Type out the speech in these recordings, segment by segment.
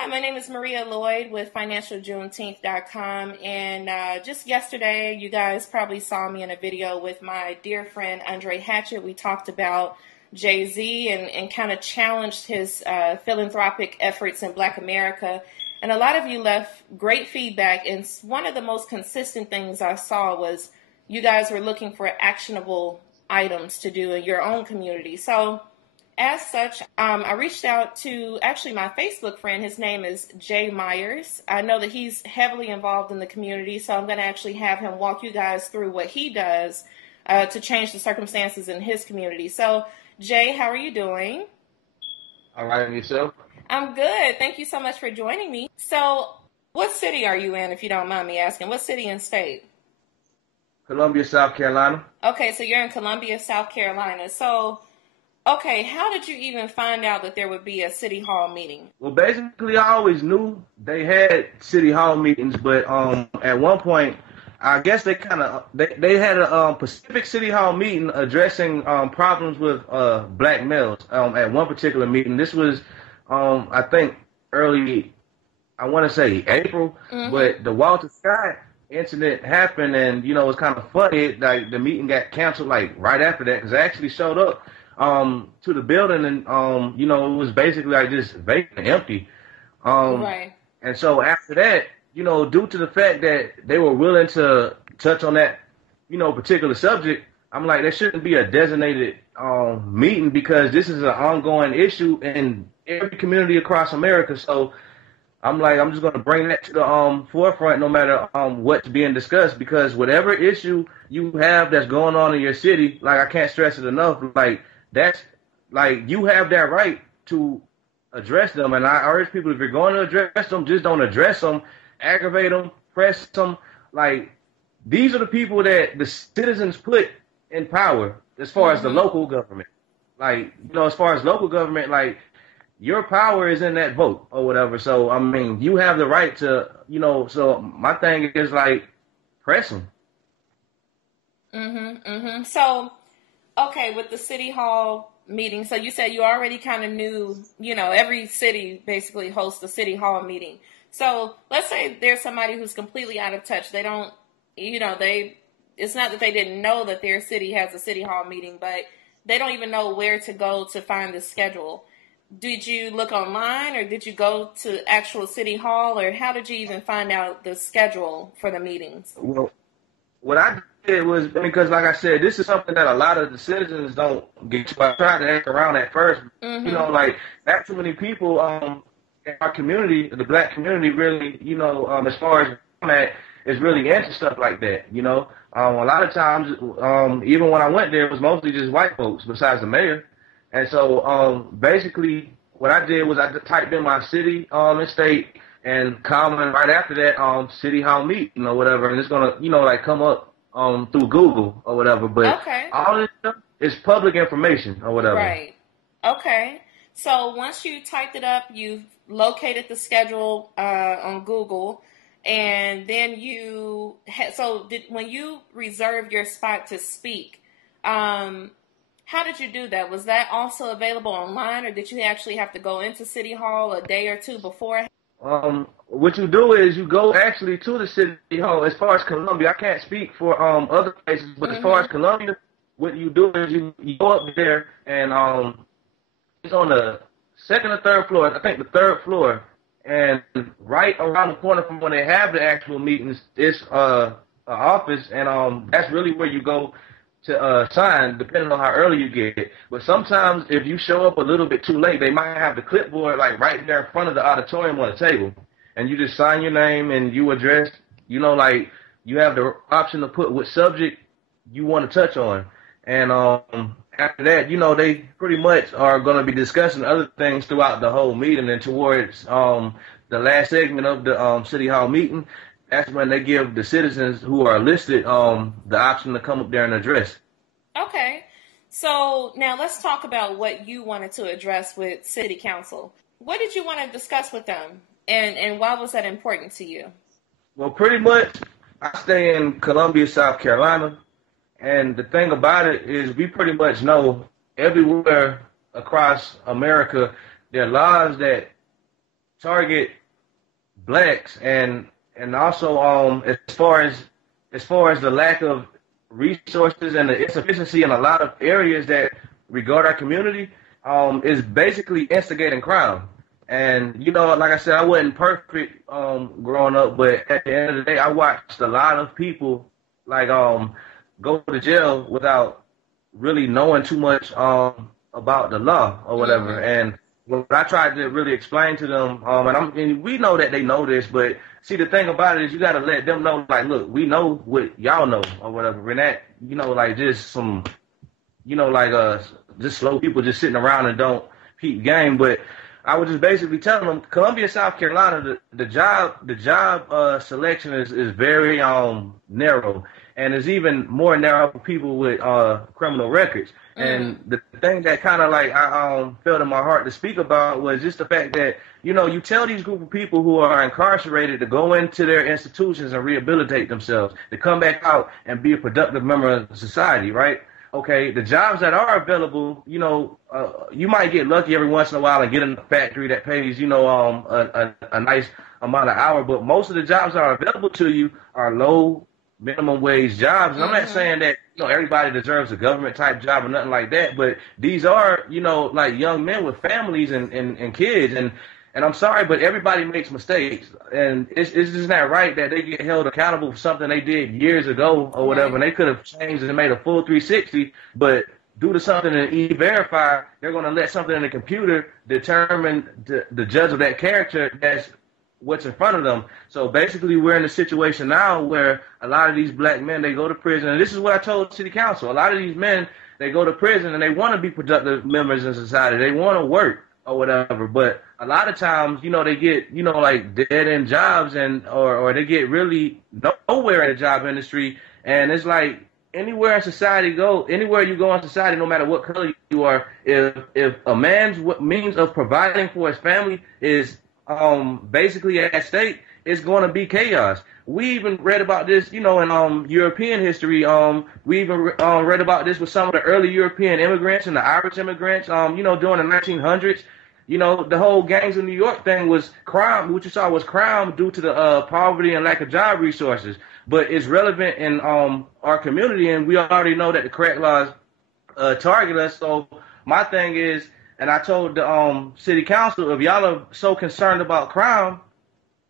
Hi, my name is Maria Lloyd with FinancialJuneteenth.com. And just yesterday, you guys probably saw me in a video with my dear friend Andre Hatchett. We talked about Jay-Z and kind of challenged his philanthropic efforts in Black America. And a lot of you left great feedback. And one of the most consistent things I saw was you guys were looking for actionable items to do in your own community. So as such, I reached out to actually my Facebook friend. His name is Jay Myers. I know that he's heavily involved in the community, so I'm going to actually have him walk you guys through what he does to change the circumstances in his community. So, Jay, how are you doing? All right, and yourself? I'm good. Thank you so much for joining me. So, what city are you in, if you don't mind me asking? What city and state? Columbia, South Carolina. Okay, so you're in Columbia, South Carolina. So, okay, how did you even find out that there would be a city hall meeting? Well, basically, I always knew they had city hall meetings, but at one point, I guess they had a Pacific City Hall meeting addressing problems with black males at one particular meeting. This was, I think, early, I want to say April, but the Walter Scott incident happened, and it was kind of funny. Like the meeting got canceled like right after that because I actually showed up to the building, and it was basically like just vacant, empty. Right. And so after that, due to the fact that they were willing to touch on that, particular subject, I'm like, there shouldn't be a designated meeting because this is an ongoing issue in every community across America. So I'm like, I'm just going to bring that to the forefront no matter what's being discussed, because whatever issue you have that's going on in your city, like I can't stress it enough, like that's like you have that right to address them. And I urge people, if you're going to address them, just don't address them, aggravate them, press them. Like these are the people that the citizens put in power as far as the local government. Like, as far as local government, like your power is in that vote or whatever. So, I mean, you have the right to, so my thing is like press them. So, okay, with the city hall meeting, so you said you already kind of knew, every city basically hosts a city hall meeting. So let's say there's somebody who's completely out of touch. They don't, it's not that they didn't know that their city has a city hall meeting, but they don't even know where to go to find the schedule. Did you look online, or did you go to actual city hall, or how did you even find out the schedule for the meetings? Well, what I did was, because like I said, this is something that a lot of the citizens don't get to. I tried to ask around at first, like not too many people in our community, the black community, really, as far as I'm at, is really into stuff like that. A lot of times, even when I went there, it was mostly just white folks besides the mayor. And so basically what I did was I typed in my city and state and comment right after that city hall meeting or whatever, and it's gonna like come up through Google or whatever. But all this stuff is public information or whatever. Right. Okay. So once you typed it up, you've located the schedule on Google, and then when you reserved your spot to speak, how did you do that? Was that also available online, or did you actually have to go into City Hall a day or two before? What you do is you go actually to the City Hall. As far as Columbia, I can't speak for other places, but as far as Columbia, what you do is you go up there, and it's on the second or third floor. I think the third floor, and right around the corner from when they have the actual meetings, it's an office, and that's really where you go to sign, depending on how early you get. But sometimes if you show up a little bit too late, they might have the clipboard like right there in front of the auditorium on the table, and you just sign your name and you address, like you have the option to put what subject you want to touch on. And after that, they pretty much are going to be discussing other things throughout the whole meeting, and towards the last segment of the city hall meeting, that's when they give the citizens who are listed the option to come up there and address. Okay. So now let's talk about what you wanted to address with City Council. What did you want to discuss with them, and why was that important to you? Well, pretty much I stay in Columbia, South Carolina, and the thing about it is we pretty much know everywhere across America there are laws that target blacks, and also as far as the lack of resources and the insufficiency in a lot of areas that regard our community, is basically instigating crime. And like I said, I wasn't perfect growing up, but at the end of the day, I watched a lot of people like go to jail without really knowing too much about the law or whatever. Mm-hmm. And what I tried to really explain to them, and we know that they know this, but see, the thing about it is you got to let them know, like, look, we know what y'all know or whatever. And that, like just some, just slow people just sitting around and don't peep game. But I was just basically telling them, Columbia, South Carolina, the job selection is very narrow, and it's even more narrow for people with criminal records. And the thing that kind of like I felt in my heart to speak about was just the fact that, you tell these group of people who are incarcerated to go into their institutions and rehabilitate themselves, to come back out and be a productive member of society, right? Okay, the jobs that are available, you might get lucky every once in a while and get in a factory that pays, a nice amount of hour, but most of the jobs that are available to you are low minimum wage jobs. And I'm not saying that, everybody deserves a government type job or nothing like that, but these are, like young men with families and kids. And I'm sorry, but everybody makes mistakes. And it's just not right that they get held accountable for something they did years ago or whatever. And they could have changed and made a full 360, but due to something in E-Verify, they're going to let something in the computer determine the judge of that character that's what's in front of them. So basically, we're in a situation now where a lot of these black men, they go to prison. And this is what I told city council. A lot of these men, they go to prison and they want to be productive members in society. They want to work or whatever. But a lot of times, they get, like dead-end jobs or they get really nowhere in the job industry. And it's like anywhere in society anywhere you go in society, no matter what color you are, if a man's means of providing for his family is basically at stake, it's going to be chaos. We even read about this, in European history. We even read about this with some of the early European immigrants and the Irish immigrants, during the 1900s. The whole gangs in New York thing was crime. What you saw was crime due to the poverty and lack of job resources. But it's relevant in our community, and we already know that the crack laws target us. So my thing is, and I told the city council, if y'all are so concerned about crime,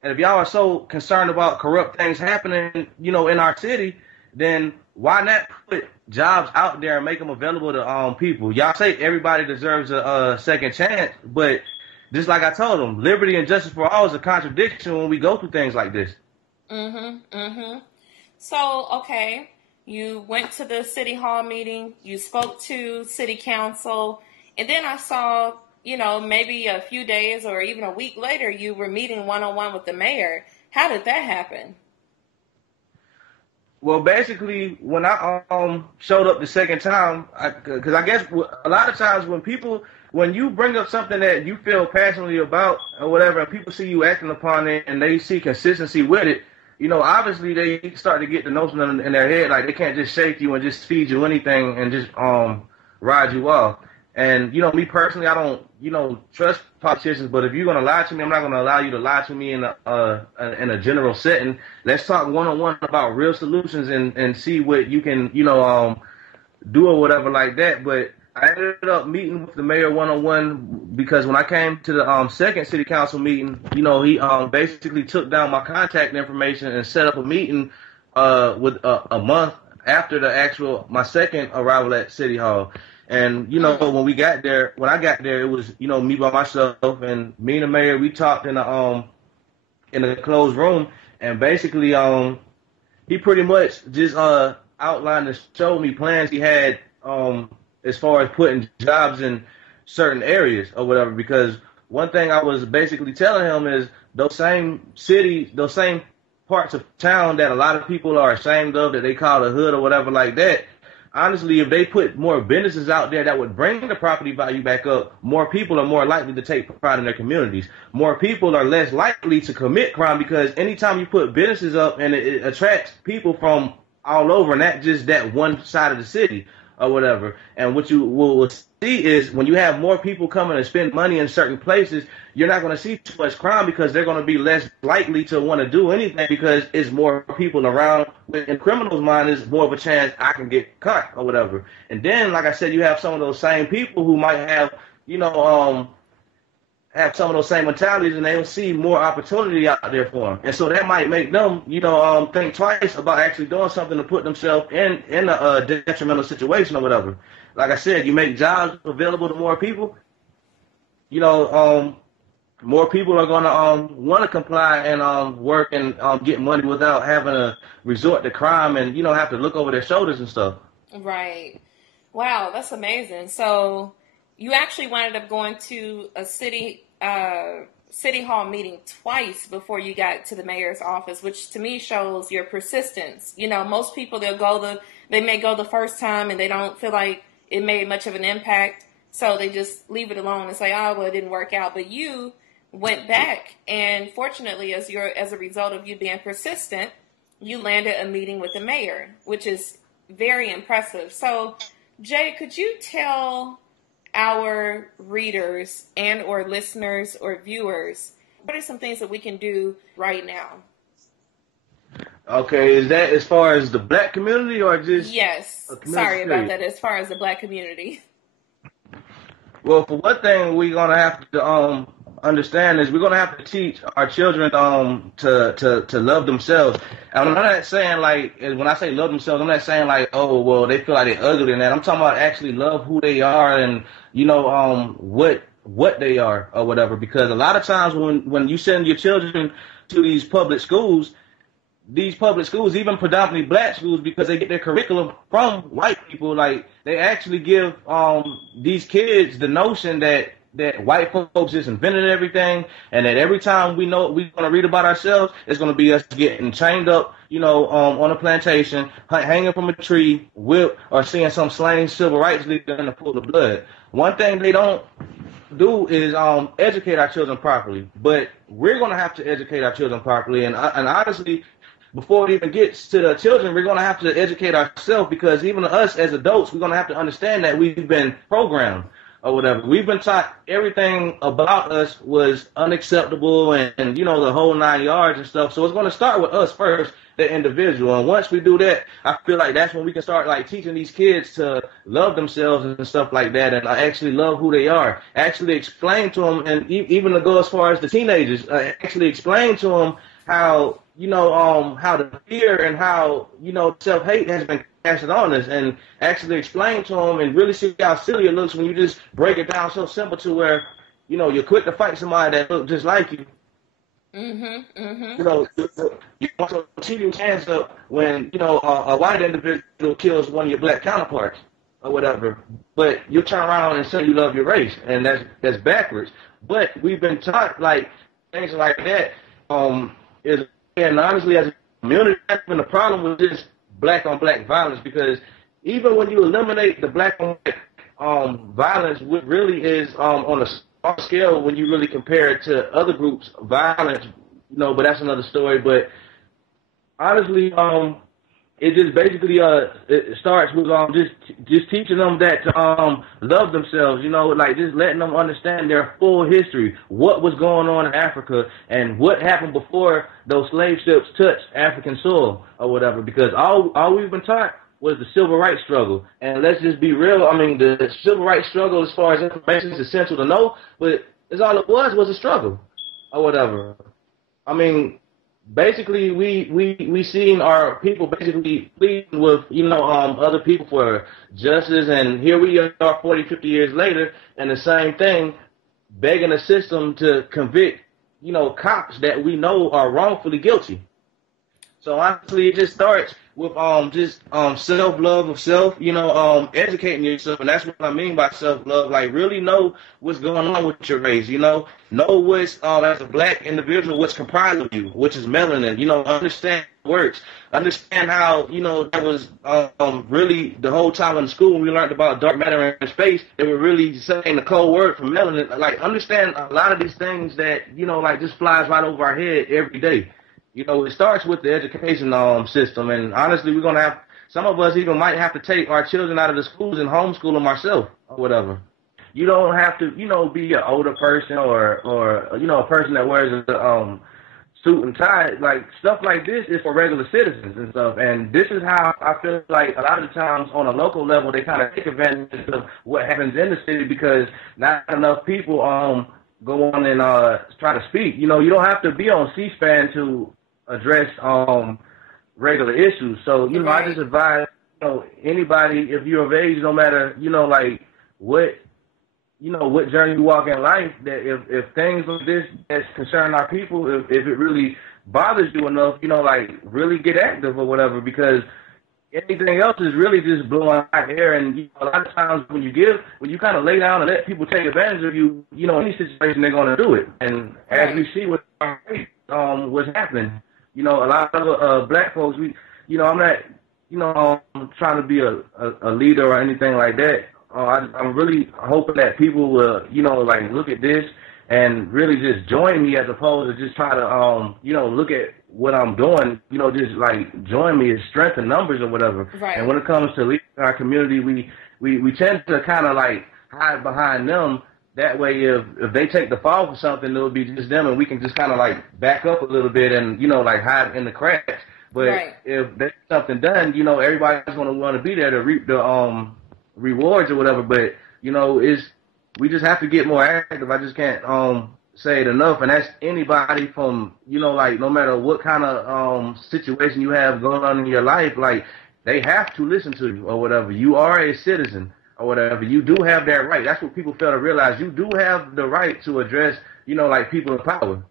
and if y'all are so concerned about corrupt things happening, in our city, then why not put jobs out there and make them available to people? Y'all say everybody deserves a second chance, but just like I told them, liberty and justice for all is a contradiction when we go through things like this. So, okay, you went to the city hall meeting, you spoke to city council, and then I saw, maybe a few days or even a week later, you were meeting one-on-one with the mayor. How did that happen? Well, basically, when I showed up the second time, because I guess a lot of times when you bring up something that you feel passionately about or whatever, and people see you acting upon it and they see consistency with it, obviously they start to get the notion in their head, like they can't just shake you and just feed you anything and just ride you off. And, me personally, I don't, trust politicians, but if you're going to lie to me, I'm not going to allow you to lie to me in a general setting. Let's talk one-on-one about real solutions and see what you can, do or whatever like that. But I ended up meeting with the mayor one-on-one because when I came to the second city council meeting, he basically took down my contact information and set up a meeting with a month after my second arrival at City Hall. And, when I got there, it was, me by myself, and me and the mayor, we talked in a closed room, and basically, he pretty much just, outlined and showed me plans he had, as far as putting jobs in certain areas or whatever, because one thing I was basically telling him is those same cities, those same parts of town that a lot of people are ashamed of, that they call the hood or whatever like that. Honestly, if they put more businesses out there that would bring the property value back up, more people are more likely to take pride in their communities. More people are less likely to commit crime because anytime you put businesses up and it attracts people from all over, not just that one side of the city. or whatever. And what you will see is when you have more people coming to spend money in certain places, you're not going to see too much crime because they're going to be less likely to want to do anything because it's more people around. In criminals' mind, is more of a chance I can get caught or whatever. And then, like I said, you have some of those same people who might have, have some of those same mentalities, and they'll see more opportunity out there for them. And so that might make them, think twice about actually doing something to put themselves in a detrimental situation or whatever. Like I said, you make jobs available to more people, more people are going to want to comply and work and get money without having to resort to crime and, have to look over their shoulders and stuff. Right. Wow, that's amazing. So you actually wound up going to a city hall meeting twice before you got to the mayor's office, which to me shows your persistence. Most people, they may go the first time and they don't feel like it made much of an impact, so they just leave it alone and say, oh, well, it didn't work out. But you went back, and fortunately, as a result of you being persistent, you landed a meeting with the mayor, which is very impressive. So, Jay, could you tell our readers and or listeners or viewers, what are some things that we can do right now? Okay, is that as far as the black community or just... Yes, sorry about that, as far as the black community. Well, for one thing, we're going to have to understand is we're going to have to teach our children to love themselves. And I'm not saying, like, when I say love themselves, I'm not saying, like, oh, well, they feel like they're ugly and that. I'm talking about actually love who they are and, what they are or whatever. Because a lot of times when you send your children to these public schools, even predominantly black schools, because they get their curriculum from white people, like, they actually give these kids the notion that white folks just invented everything, and that every time we're going to read about ourselves, it's going to be us getting chained up, on a plantation, hanging from a tree, whipped, or seeing some slain civil rights leader in a pool of blood. One thing they don't do is educate our children properly, but we're going to have to educate our children properly, and honestly, before it even gets to the children, we're going to have to educate ourselves, because even us as adults, we're going to have to understand that we've been programmed or whatever. We've been taught everything about us was unacceptable and the whole 9 yards and stuff. So it's going to start with us first, the individual. And once we do that, I feel like that's when we can start like teaching these kids to love themselves and stuff like that, and actually love who they are. Actually explain to them, and even to go as far as the teenagers, actually explain to them how how the fear and how, self-hate has been passed on us, and actually explain to them and really see how silly it looks when you just break it down so simple to where, you're quick to fight somebody that looks just like you. You want to keep your hands up when, a white individual kills one of your black counterparts or whatever, but you turn around and say you love your race, and that's backwards. But we've been taught, like, things like that, and honestly, as a community, that's been the problem with this black-on-black violence, because even when you eliminate the black-on-black violence, what really is on a small scale when you really compare it to other groups' violence, but that's another story. But honestly, it just basically it starts with just teaching them that to love themselves, like just letting them understand their full history, what was going on in Africa and what happened before those slave ships touched African soil or whatever, because all we've been taught was the civil rights struggle. And let's just be real, I mean, the civil rights struggle, as far as information, is essential to know, but it's all it was a struggle or whatever. I mean, basically, we seen our people basically pleading with, other people for justice, and here we are 40, 50 years later, and the same thing, begging the system to convict, cops that we know are wrongfully guilty. So honestly, it just starts with self-love of self, educating yourself, and that's what I mean by self-love. Like, really know what's going on with your race, know what's, as a black individual, what's comprised of you, which is melanin, understand how it works, understand how, that was really the whole time in school when we learned about dark matter in space, they were really saying the code word for melanin. Like, understand a lot of these things that, like, just flies right over our head every day. It starts with the education system, and honestly, we're going to have some of us even might have to take our children out of the schools and homeschool them ourselves or whatever. You don't have to, be an older person or a person that wears a suit and tie. Like, stuff like this is for regular citizens and stuff. And this is how I feel like a lot of the times on a local level, they kind of take advantage of what happens in the city because not enough people go on and try to speak. You don't have to be on C-SPAN to address regular issues. So, I just advise, anybody, if you're of age, no matter, like what journey you walk in life, that if things like this that concern our people, if it really bothers you enough, like really get active or whatever, because anything else is really just blowing hot air. And a lot of times when you kind of lay down and let people take advantage of you, any situation they're going to do it. And as we see what's happening, a lot of black folks, I'm not, trying to be a leader or anything like that. I'm really hoping that people will, look at this and really just join me as opposed to just try to, look at what I'm doing, just like join me as strength in numbers or whatever. Right. And when it comes to leading our community, we tend to kind of like hide behind them. That way, if they take the fall for something, it'll be just them, and we can just kind of like back up a little bit and, like hide in the cracks. But if there's something done, everybody's going to want to be there to reap the rewards or whatever. But we just have to get more active. I just can't say it enough. And that's anybody from like no matter what kind of situation you have going on in your life, like they have to listen to you or whatever. You are a citizen or whatever. You do have that right. That's what people fail to realize. You do have the right to address like people in power.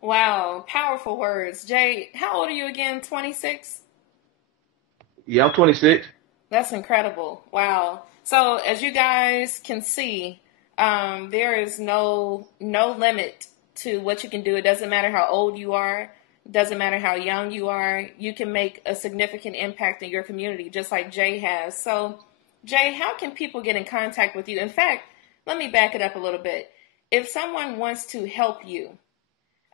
Wow, powerful words. Jay, how old are you again? 26? Yeah, I'm 26. That's incredible. Wow. So as you guys can see, there is no limit to what you can do. It doesn't matter how old you are. It doesn't matter how young you are. You can make a significant impact in your community, just like Jay has. So, Jay, how can people get in contact with you? In fact, let me back it up a little bit. If someone wants to help you,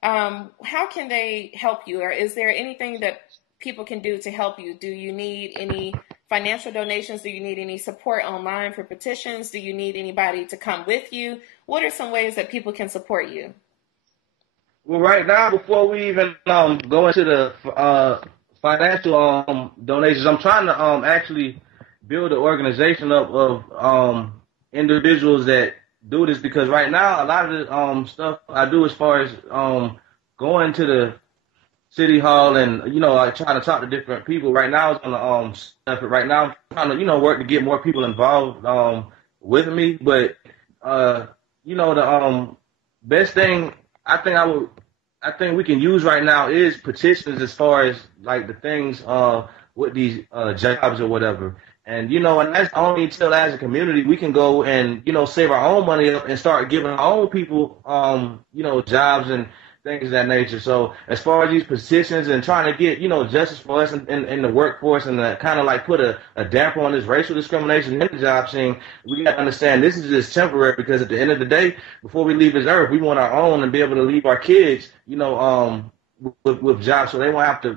how can they help you? Or is there anything that people can do to help you? Do you need any financial donations? Do you need any support online for petitions? Do you need anybody to come with you? What are some ways that people can support you? Well, right now, before we even go into the financial donations, I'm trying to actually build an organization up of individuals that do this, because right now a lot of the stuff I do as far as going to the City Hall and like trying to talk to different people right now is on the effort. Right now I'm trying to work to get more people involved with me, but the best thing I think we can use right now is petitions as far as like the things with these jobs or whatever. And, and that's only until as a community we can go and, save our own money up and start giving our own people, jobs and things of that nature. So as far as these positions and trying to get, justice for us in the workforce and kind of like put a damper on this racial discrimination in the job scene, we got to understand this is just temporary, because at the end of the day, before we leave this earth, we want our own and be able to leave our kids, with jobs, so they won't have to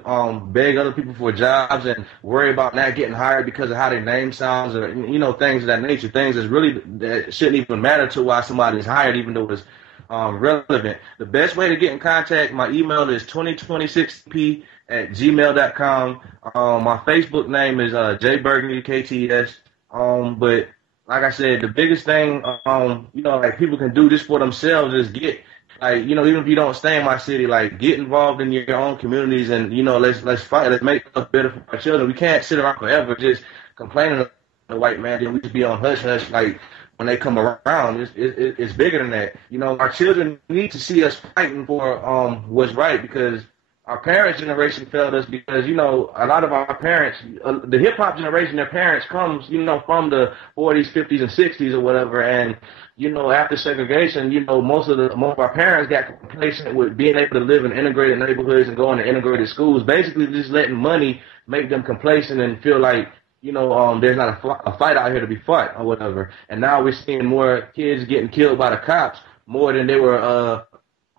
beg other people for jobs and worry about not getting hired because of how their name sounds or things of that nature, things that shouldn't even matter to why somebody is hired, even though it's relevant. The best way to get in contact, my email is 2026p@gmail.com. My Facebook name is J Burgundy KTS. But like I said, the biggest thing like people can do just for themselves is get, like, even if you don't stay in my city, like, get involved in your own communities and, let's fight. Let's make stuff better for our children. We can't sit around forever just complaining of the white man. Then we just be on hush hush. Like, when they come around, it's bigger than that. Our children need to see us fighting for what's right, because our parents' generation failed us, because, a lot of our parents, the hip-hop generation, their parents comes, from the 40s, 50s, and 60s or whatever, and, after segregation, most of our parents got complacent with being able to live in integrated neighborhoods and going to integrated schools, basically just letting money make them complacent and feel like, there's not a fight out here to be fought or whatever. And now we're seeing more kids getting killed by the cops more than they were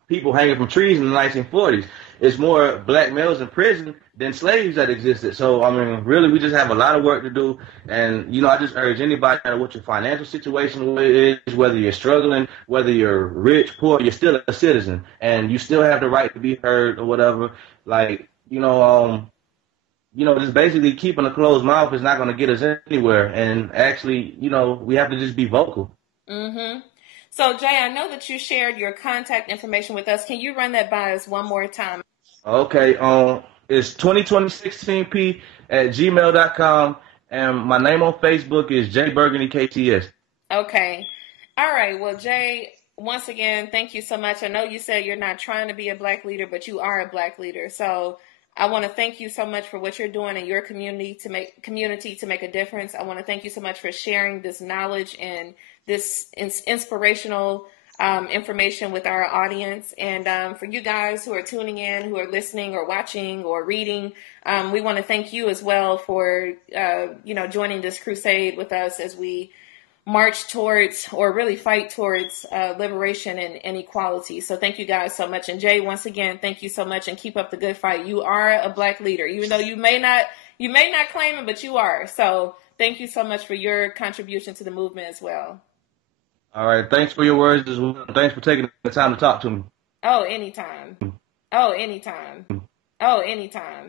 people hanging from trees in the 1940s. It's more black males in prison than slaves that existed. So, I mean, really, we just have a lot of work to do. And, you know, I just urge anybody, no matter what your financial situation is, whether you're struggling, whether you're rich, poor, you're still a citizen. And you still have the right to be heard or whatever. Like, just basically keeping a closed mouth is not going to get us anywhere. And actually, we have to just be vocal. Mm-hmm. So, Jay, I know that you shared your contact information with us. Can you run that by us one more time? Okay. It's 202016p at gmail.com. And my name on Facebook is Jay Burgundy KTS. Okay. All right. Well, Jay, once again, thank you so much. I know you said you're not trying to be a black leader, but you are a black leader. So I want to thank you so much for what you're doing in your community to make a difference. I want to thank you so much for sharing this knowledge and this inspirational information with our audience. And for you guys who are tuning in, who are listening or watching or reading, we want to thank you as well for, joining this crusade with us as we march towards, or really fight towards, liberation and equality. So thank you guys so much. And Jay, once again, thank you so much, and keep up the good fight. You are a black leader, even though you may not claim it, but you are. So thank you so much for your contribution to the movement as well. All right. Thanks for your words as well. Thanks for taking the time to talk to me. Oh, anytime. Oh, anytime. Oh, anytime.